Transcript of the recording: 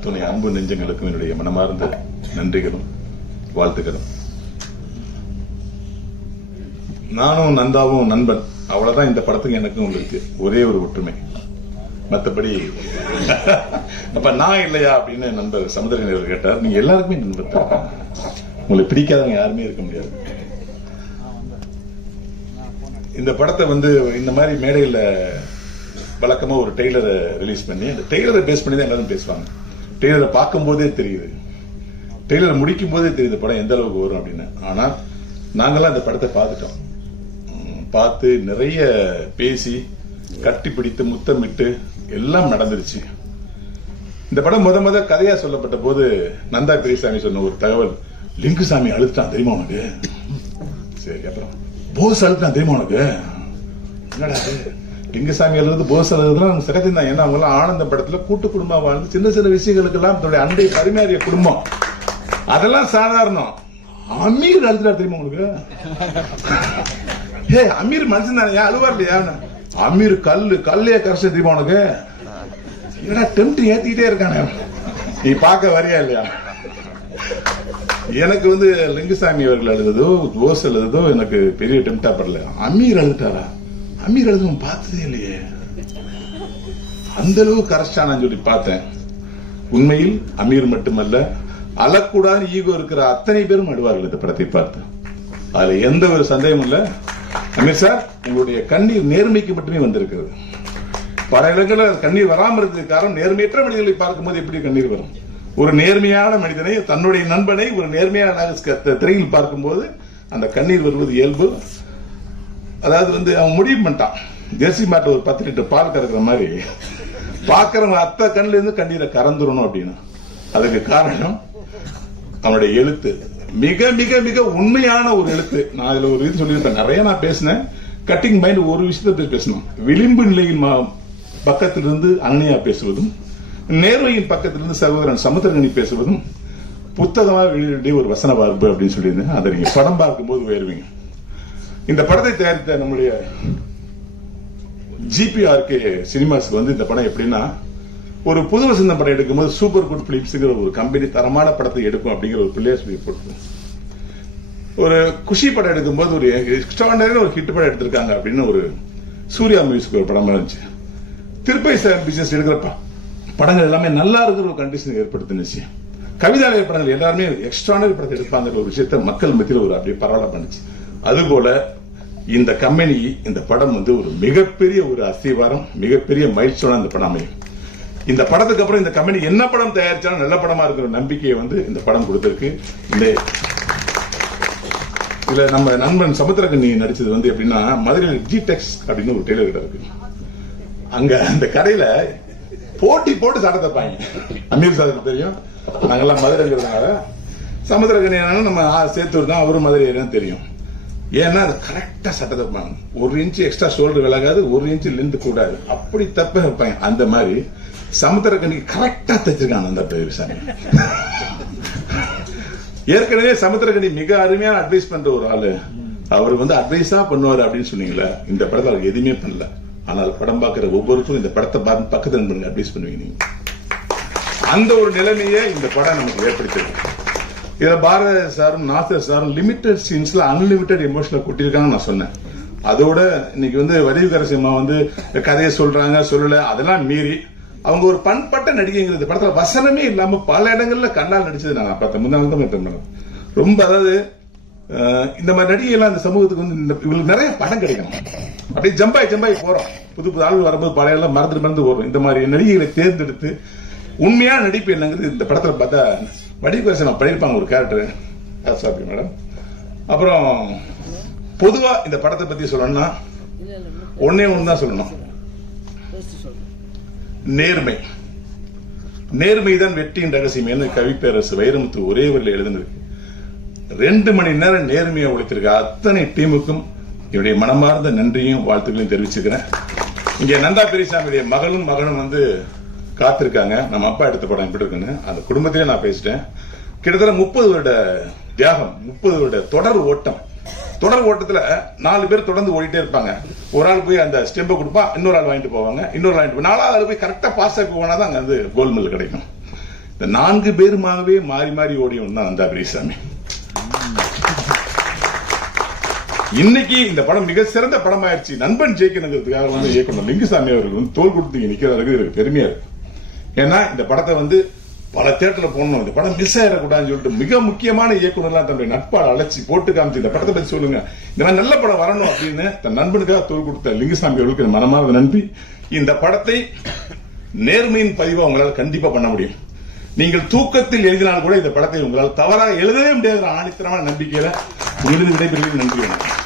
அத்துணை அன்பு நெஞ்சங்களுக்கும் என்னுடைய மனமார்ந்த நன்றிகளும் வாழ்த்துக்களும் நானும் நந்தாவும் நண்பன். அவ்வளவுதான் இந்த படத்துக்கு எனக்கும் உங்களுக்கு ஒரே ஒரு ஒற்றுமை. மற்றபடி அப்ப நான் இல்லையா அப்படின்னு நண்பர் சமுதிரநேவர் கேட்டார். நீங்க எல்லாருக்குமே நண்பர் தான் உங்களை பிடிக்காதவங்க யாருமே இருக்க முடியாது. இந்த படத்தை வந்து இந்த மாதிரி மேடையில் வழக்கமா ஒரு டெய்லரை ரிலீஸ் பண்ணி அந்த டெய்லரை பேஸ் பண்ணி தான் எல்லாரும் பேசுவாங்க. டெய்லரை பார்க்கும்போதே தெரியுது. டெய்லரை முடிக்கும் போதே தெரியுது படம் எந்த அளவுக்கு வரும் அப்படின்னு. ஆனால் நாங்களாம் இந்த படத்தை பார்த்துட்டோம். பார்த்து நிறைய பேசி கட்டி பிடித்து முத்தமிட்டு எல்லாம் நடந்துருச்சு. இந்த படம் முத முத கதையா சொல்லப்பட்ட போது நந்தா பெரியசாமி சொன்ன ஒரு தகவல் லிங்குசாமி அழுத்தான் தெரியுமா உனக்கு? சரி அப்புறம் போஸ் அழுத்தான் தெரியுமா உனக்கு? என்னடா இது? லிங்குசாமி எழுதுறது போஸ் எழுதுறதுலாம் சகஜம் தான். ஏன்னா அவங்க ஆனந்த படத்துல கூட்டு குடும்பம் வாழ்ந்து சின்ன சின்ன விஷயங்களுக்கெல்லாம் தன்னுடைய அண்டை பரிமாறிய குடும்பம். அதெல்லாம் சாதாரணம். அமீர் அழுதுறாரு தெரியுமா உங்களுக்கு? ஏ அமீர் மனுஷன் தானே. ஏன் அழுவார் இல்லையா? அமீர் கல்லு கல்லையே கரைச்ச தெரியுமா உனக்கு? என்னடா டெம்ட் ஏத்திக்கிட்டே இருக்கானே நீ பார்க்க வரியா இல்லையா? எனக்கு வந்து லிங்குசாமி அவர்கள் எழுதுதோ ஜோஸ் எழுதுதோ எனக்கு பெரிய டெம்டா படல. அமீர் எழுதுட்டாரா அமீர் எழுதும் பார்த்ததே இல்லையே. அந்த அளவு கரெக்டானு சொல்லி பார்த்தேன். உண்மையில் அமீர் மட்டுமல்ல அழக்கூடாது ஈகோ இருக்கிற அத்தனை பேரும் அழுவார்கள் இந்த படத்தை பார்த்து. அதுல எந்த ஒரு சந்தேகமும் இல்ல. அமீர் சார் உங்களுடைய கண்ணீர் நேர்மைக்கு மட்டுமே வந்திருக்கிறது. பல இடங்களில் கண்ணீர் வராமல் இருக்கிறது காரணம் நேர்மையற்ற மனிதர்களை பார்க்கும்போது எப்படி கண்ணீர் வரும்? ஒரு நேர்மையான மனிதனை தன்னுடைய நண்பனை ஒரு நேர்மையான திரையில் பார்க்கும்போது அந்த கண்ணீர் வருவது இயல்பு. அதாவது வந்து அவன் முடிவு பண்ணிட்டான். ஜெர்சி மாட்டை ஒரு பத்து லிட்டர் பால் கறக்குற மாதிரி. பார்க்குறவங்க அத்தை கண்ணுல இருந்து கண்ணீரை கறந்துடணும் அப்படின்னு. அதுக்கு காரணம் அவனுடைய எழுத்து. மிக மிக மிக உண்மையான ஒரு எழுத்து. நான் இதுல ஒரு இது சொல்லியிருப்பேன். நிறைய நான் பேசினேன். கட்டிங் மைண்ட் ஒரு விஷயத்தை பேசி பேசணும். விளிம்பு நிலையின் மா- பக்கத்திலிருந்து அன்னையா பேசுவதும் நேர்மையின் பக்கத்திலிருந்து சகோதரன் சமுத்திரகனி பேசுவதும் புத்தகமாக வெளியிட ஒரு வசன பார்ப்பு அப்படின்னு சொல்லியிருந்தேன். அதை நீங்க படம் பார்க்கும்போது உயர்வீங்க. இந்த படத்தை தயாரித்த நம்முடைய ஜிபிஆர்கே சினிமாஸ்க்கு வந்து இந்த படம் எப்படின்னா ஒரு புது வசந்த படம் எடுக்கும்போது சூப்பர் குட் பிலிப்ஸ்ங்கிற ஒரு கம்பெனி தரமான படத்தை எடுக்கும் அப்படிங்கிற ஒரு பிள்ளையார் சொல்லி போட்டு ஒரு குஷி படம் எடுக்கும்போது ஒரு எக்ஸ்ட்ராடனரி ஒரு ஹிட் படம் எடுத்திருக்காங்க அப்படின்னு ஒரு சூர்யா மியூசிக் ஒரு படம் இருந்துச்சு திருப்பை சார் பிசினஸ் எடுக்கிறப்ப படங்கள் எல்லாமே நல்லா இருக்கிற ஒரு கண்டிஷன் ஏற்படுத்தினுச்சு. கவிதாலய படங்கள் எல்லாருமே எக்ஸ்ட்ரானரி படத்தை எடுப்பாங்கிற ஒரு விஷயத்த மக்கள் மத்தியில் ஒரு அப்படியே பரவாயில்ல பண்ணுச்சு. அதுபோல இந்த கம்பெனி இந்த படம் வந்து ஒரு மிகப்பெரிய ஒரு அஸ்திவாரம் மிகப்பெரிய மைல்ஸ்டோனா இந்த படம் அமையும். இந்த படத்துக்கு அப்புறம் இந்த கம்பெனி என்ன படம் தயாரிச்சாலும் நல்ல படமா இருக்கிற நம்பிக்கையை வந்து இந்த படம் கொடுத்திருக்கு. இந்த இதுல நம்ம நண்பன் சமுத்திரகண்ணி நடிச்சது வந்து எப்படின்னா மதுரையில் ஜிடெக்ஸ் அப்படின்னு ஒரு டெய்லர் கடை இருக்கு. அங்க அந்த கடையில போட்டி போட்டு சட்டை தைப்பாங்க. அமீர் சாருக்கு தெரியும். நாங்கெல்லாம் மதுரைங்கிறதுனால சமுத்திரகண்ணி நம்ம சேத்தூர் தான் அவரும் மதுரை தெரியும். ஏன்னா அது கரெக்டா சட்டை தைப்பாங்க ஒரு இன்ச்சு எக்ஸ்ட்ரா ஷோல்டர் விலகாது ஒரு இன்ச்சு லெந்து கூடாது. அப்படி தப்ப வைப்பாங்க. அந்த மாதிரி சமுத்திரக்கண்ணிக்கு கரெக்டா தைச்சிருக்காங்க அந்த பெரியசாமி ஏற்கனவே சமுத்திரக்கணி மிக அருமையான அட்வைஸ் பண்ற ஒரு ஆளு. அவர் வந்து அட்வைஸா பண்ணுவார் அப்படின்னு சொன்னீங்களே இந்த படத்தை அவர் எதுவுமே பண்ணல. ஆனால் படம் பார்க்கிற ஒவ்வொருத்தரும் இந்த படத்தை பார்த்து பண்ணுங்க அட்வைஸ் பண்ணுவீங்க நீங்க. அந்த ஒரு நிலைமையை இந்த படம் நமக்கு ஏற்படுத்திருக்கு. இதில் பாரத சாரும் நாசர் சாரும் லிமிட்டட் சீன்ஸ்ல அன்லிமிட்டட் எமோஷனை கூட்டியிருக்காங்கன்னு நான் சொன்னேன். அதோட இன்னைக்கு வந்து வடிவுகரசியம்மா வந்து கதையை சொல்றாங்க சொல்லல அதெல்லாம் மீறி அவங்க ஒரு பண்பட்ட நடிகைங்கிறது படத்தில் படத்துல வசனமே இல்லாம பல இடங்கள்ல கண்ணால் நடிச்சது நான் பார்த்தேன். முந்தாங்க தான் மேடம். ரொம்ப அதாவது இந்த மாதிரி நடிகைலாம் இந்த சமூகத்துக்கு வந்து இந்த- இவங்களுக்கு நிறைய படம் கிடைக்கணும். அப்படியே ஜம்பாய் ஜம்பாய் போறோம். புது புது ஆள் வரும்போது பழைய எல்லாம் மறந்து மறந்து வரும் இந்த மாதிரி நடிகைகளை தேர்ந்தெடுத்து உண்மையான நடிப்பு என்னங்கிறது இந்த படத்துல பார்த்தா வடிவரசன் பண்ணியிருப்பாங்க ஒரு கேரக்டர் சாப்பி மேடம் அப்புறம் பொதுவாக இந்த படத்தை பற்றி சொல்லணும்னா ஒன்னே ஒன்று தான் சொல்லணும். நேர்மை. நேர்மை தான் வெற்றியின் ரகசியம் என்று கவிப்பேரரசு வைரமுத்து ஒரே வரியில் எழுதினிருக்கு ரெண்டு மணி நேரம் நேர்மையை உழைத்திருக்க அத்தனை டீமுக்கும் என்னுடைய மனமார்ந்த நன்றியும் வாழ்த்துக்களையும் தெரிவிச்சுக்கிறேன். இங்கே நந்தா பெரியசாமியுடைய மகளும் மகனும் வந்து காத்திருக்காங்க. நம்ம அப்பா எடுத்த படம் எப்படி இருக்குன்னு அந்த குடும்பத்திலே நான் பேசிட்டேன். கிட்டத்தட்ட முப்பது வருட தியாகம் முப்பது வருட தொடர் ஓட்டம். தொடர் ஓட்டத்துல நாலு பேர் தொடர்ந்து ஓடிட்டே இருப்பாங்க. ஒரு ஆள் போய் அந்த ஸ்டெம்பை கொடுப்பா இன்னொரு ஆள் வாங்கிட்டு போவாங்க இன்னொரு ஆள் வாங்கிட்டு போய் நாலாவது ஆள் போய் கரெக்டா பாஸ் ஆகி போனா தான் அங்க வந்து கோல்டு மெடல் கிடைக்கும். இந்த நான்கு பேருமாகவே மாறி மாறி ஓடியவன் தான் அந்த பெரியசாமி இன்னைக்கு இந்த படம் மிக சிறந்த படம் ஆயிடுச்சு நண்பன் ஜெயிக்கணுங்கிறதுக்காக வந்து இயக்குனர் லிங்குசாமி அவர்கள் வந்து தோல் கொடுத்து இங்க எனக்கு பெருமையா இருக்கு. ஏன்னா இந்த படத்தை வந்து பல தேட்டர்ல போடணும். இந்த படம் மிஸ் ஆயிடக்கூடாதுன்னு சொல்லிட்டு மிக முக்கியமான இயக்குனர்லாம் தன்னுடைய நட்பால் அழைச்சி போட்டு காமிச்சு இந்த படத்தை பத்தி சொல்லுங்க. இந்த மாதிரி நல்ல படம் வரணும் அப்படின்னு தன் நண்பனுக்காக தோல் கொடுத்த லிங்குசாமி அவர்களுக்கு என் மனமார்ந்த நன்றி. இந்த படத்தை நேர்மையின் பதிவா உங்களால் கண்டிப்பா பண்ண முடியும். நீங்கள் தூக்கத்தில் எழுதினால் கூட இந்த படத்தை உங்களால் தவறாக எழுதவே முடியாத. ஆணித்தரமான நம்பிக்கையில உங்களது விடைபெறுவதில் நன்றி